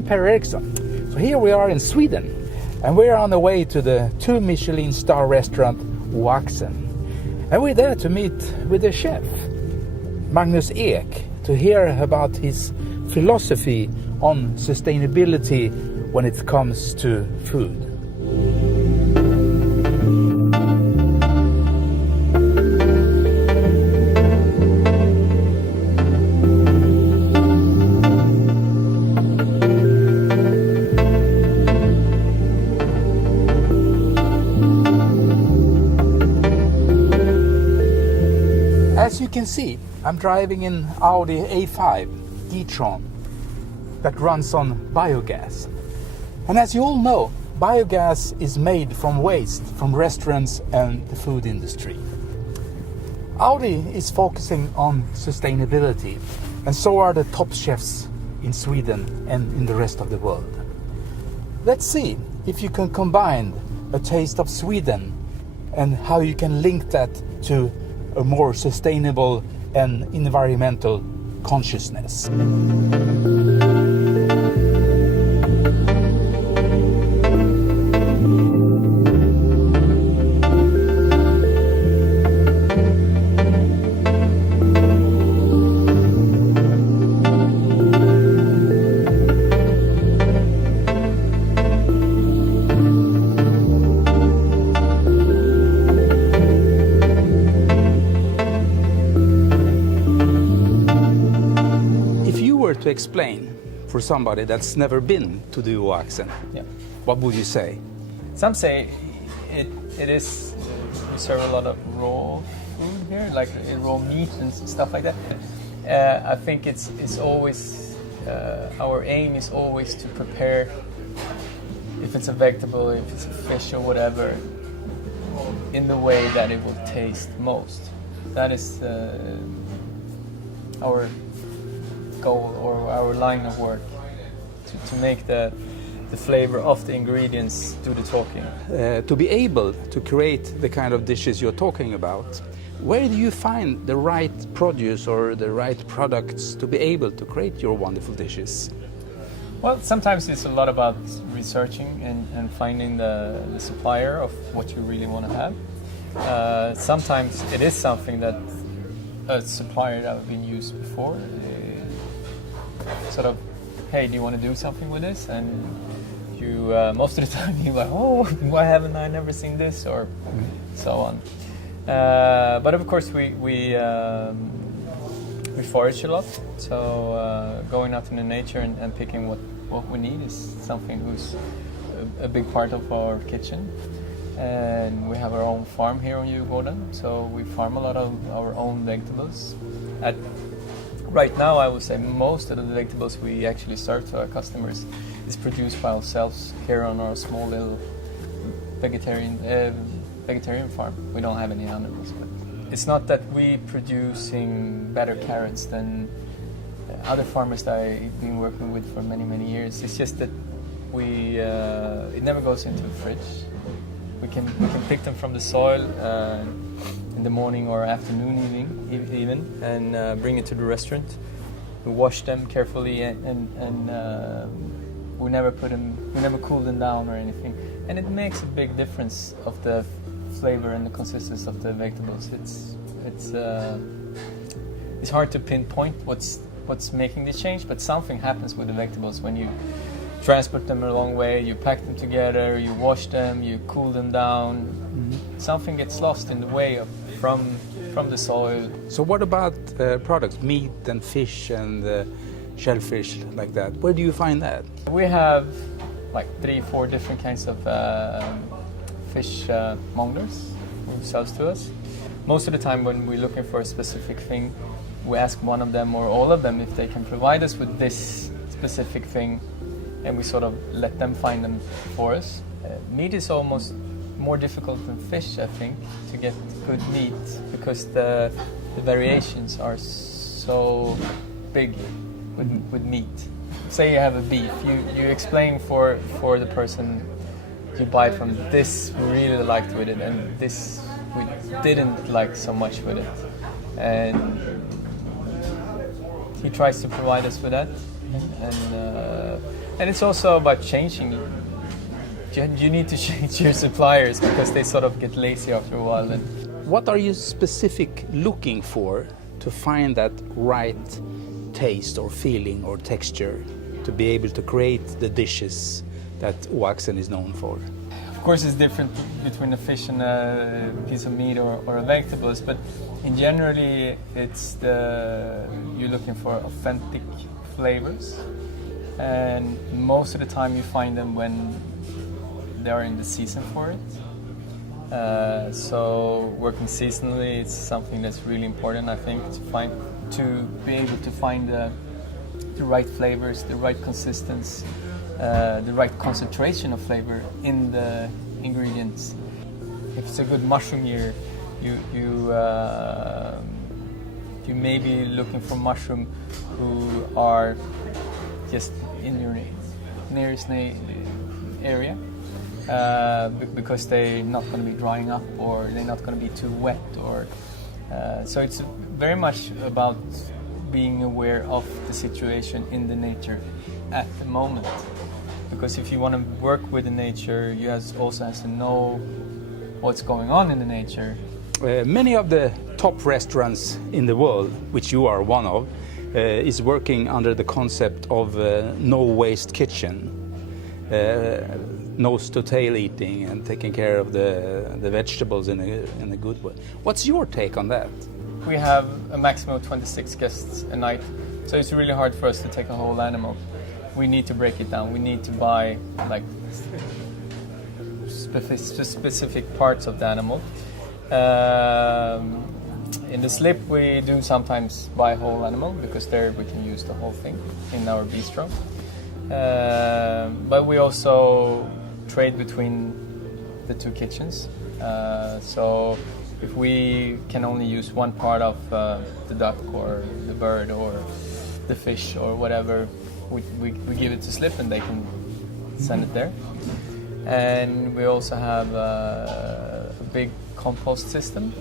I'm Per Eriksson. So here we are in Sweden, and we're on the way to the 2 Michelin star restaurant Oaxen. And we're there to meet with the chef, Magnus Ek, to hear about his philosophy on sustainability when it comes to food. As you can see, I'm driving in Audi A5 G-tron that runs on biogas. And as you all know, biogas is made from waste from restaurants and the food industry. Audi is focusing on sustainability, and so are the top chefs in Sweden and in the rest of the world. Let's see if you can combine a taste of Sweden and how you can link that to a more sustainable and environmental consciousness. To explain for somebody that's never been to the Oaxen, what would you say? Some say it is, we serve a lot of raw food here, like raw meat and stuff like that. I think it's always, our aim is always to prepare, if it's a vegetable, if it's a fish or whatever, in the way that it will taste most. That is our goal or our line of work, to make the flavor of the ingredients do the talking. To be able to create the kind of dishes you're talking about, where do you find the right produce or the right products to be able to create your wonderful dishes? Well, sometimes it's a lot about researching and finding the supplier of what you really want to have. Sometimes it is something that a supplier that has been used before, sort of, hey, do you want to do something with this? And you, most of the time, you're like, oh, why haven't I never seen this, or so on. But of course, we forage a lot. So going out in the nature and picking what we need is something who's a big part of our kitchen. And we have our own farm here on Djurgården, so we farm a lot of our own vegetables. Right now, I would say most of the vegetables we actually serve to our customers is produced by ourselves here on our small little vegetarian farm. We don't have any animals, but it's not that we're producing better carrots than other farmers that I've been working with for many years. It's just that it never goes into the fridge. We can pick them from the soil in the morning or afternoon, even, and bring it to the restaurant. We wash them carefully, and we never cool them down or anything. And it makes a big difference of the flavor and the consistency of the vegetables. It's hard to pinpoint what's making the change, but something happens with the vegetables when you transport them a long way, you pack them together, you wash them, you cool them down. Mm-hmm. Something gets lost in the way from the soil. So what about products, meat and fish and shellfish like that? Where do you find that? We have like 3-4 different kinds of fish mongers who sells to us. Most of the time when we're looking for a specific thing, we ask one of them or all of them if they can provide us with this specific thing, and we sort of let them find them for us. Meat is almost more difficult than fish, I think, to get good meat, because the variations are so big with meat. Say you have a beef, you explain for the person you buy from, this we really liked with it, and this we didn't like so much with it. And he tries to provide us with that. and it's also about changing. You need to change your suppliers because they sort of get lazy after a while. And what are you specific looking for to find that right taste or feeling or texture to be able to create the dishes that Oaxen is known for? Of course, it's different between a fish and a piece of meat or a vegetables, but in generally, you're looking for authentic flavors, and most of the time you find them when they are in the season for it. So working seasonally, it's something that's really important, I think, to be able to find the right flavors, the right consistency, the right concentration of flavor in the ingredients. If it's a good mushroom year, you may be looking for mushroom who are just in your nearest area, because they're not going to be drying up or they're not going to be too wet. So it's very much about being aware of the situation in the nature at the moment. Because if you want to work with the nature, you also have to know what's going on in the nature. Many of the top restaurants in the world, which you are one of, is working under the concept of no waste kitchen, nose to tail eating and taking care of the vegetables in a good way. What's your take on that? We have a maximum of 26 guests a night, so it's really hard for us to take a whole animal. We need to break it down. We need to buy like specific parts of the animal. In the slip, we do sometimes buy a whole animal because there we can use the whole thing in our bistro. But we also trade between the two kitchens. So if we can only use one part of the duck or the bird or the fish or whatever, we give it to Slip and they can send it there. And we also have a big compost system,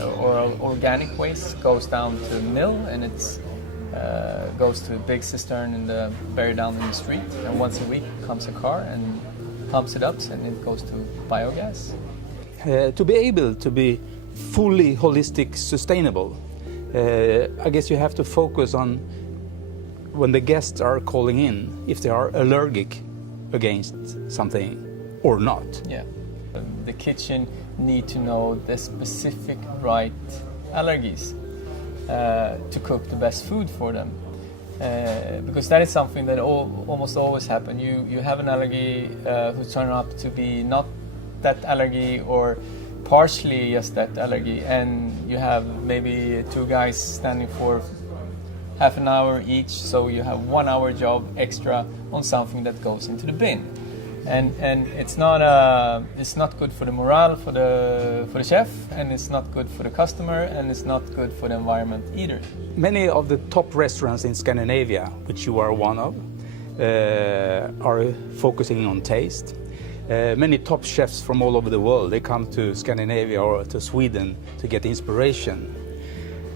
or organic waste goes down to the mill and it goes to a big cistern buried down in the street. And once a week comes a car and pumps it up and it goes to biogas. To be able to be fully holistic, sustainable, I guess you have to focus on when the guests are calling in, if they are allergic against something or not. Yeah, the kitchen need to know the specific right allergies to cook the best food for them, because that is something that almost always happen. You have an allergy who turn up to be not that allergy or partially just that allergy, and you have maybe two guys standing for half an hour each, so you have 1 hour job extra on something that goes into the bin, and it's not good for the morale for the chef, and it's not good for the customer, and it's not good for the environment either. Many of the top restaurants in Scandinavia, which you are one of, are focusing on taste. Many top chefs from all over the world, they come to Scandinavia or to Sweden to get inspiration.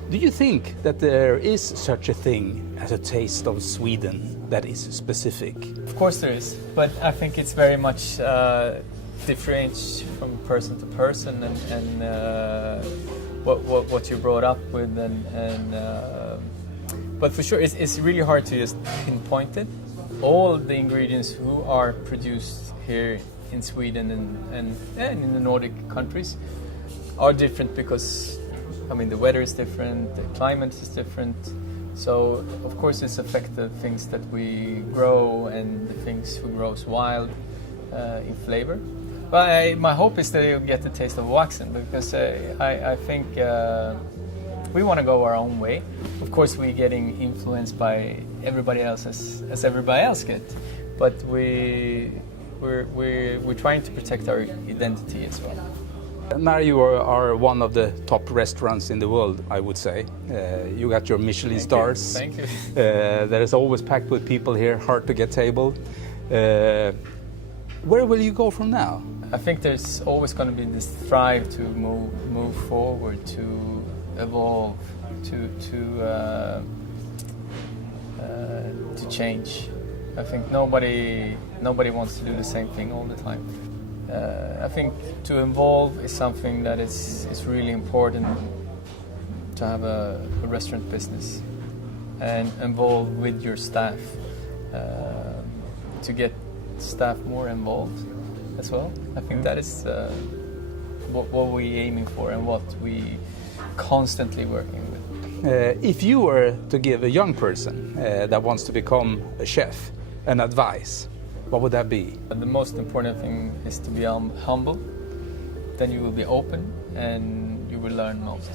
Do you think that there is such a thing as a taste of Sweden that is specific? Of course there is, but I think it's very much different from person to person and what you're brought up with, but for sure it's really hard to just pinpoint it. All the ingredients who are produced here in Sweden and in the Nordic countries are different because, I mean, the weather is different, the climate is different. So, of course, it's affect the things that we grow and the things who grows wild in flavor. But my hope is that you'll get the taste of Oaxen, because I think we want to go our own way. Of course, we're getting influenced by everybody else as everybody else get, but we're trying to protect our identity as well. Now you are one of the top restaurants in the world, I would say. You got your Michelin stars. Thank you. That is always packed with people here, hard to get table. Where will you go from now? I think there's always going to be this drive to move forward, to evolve, to to change. I think nobody wants to do the same thing all the time. I think to involve is something that is really important to have a restaurant business, and involve with your staff, to get staff more involved as well. I think that is what we're aiming for and what we constantly working with. If you were to give a young person that wants to become a chef an advice, what would that be? The most important thing is to be humble, then you will be open and you will learn most.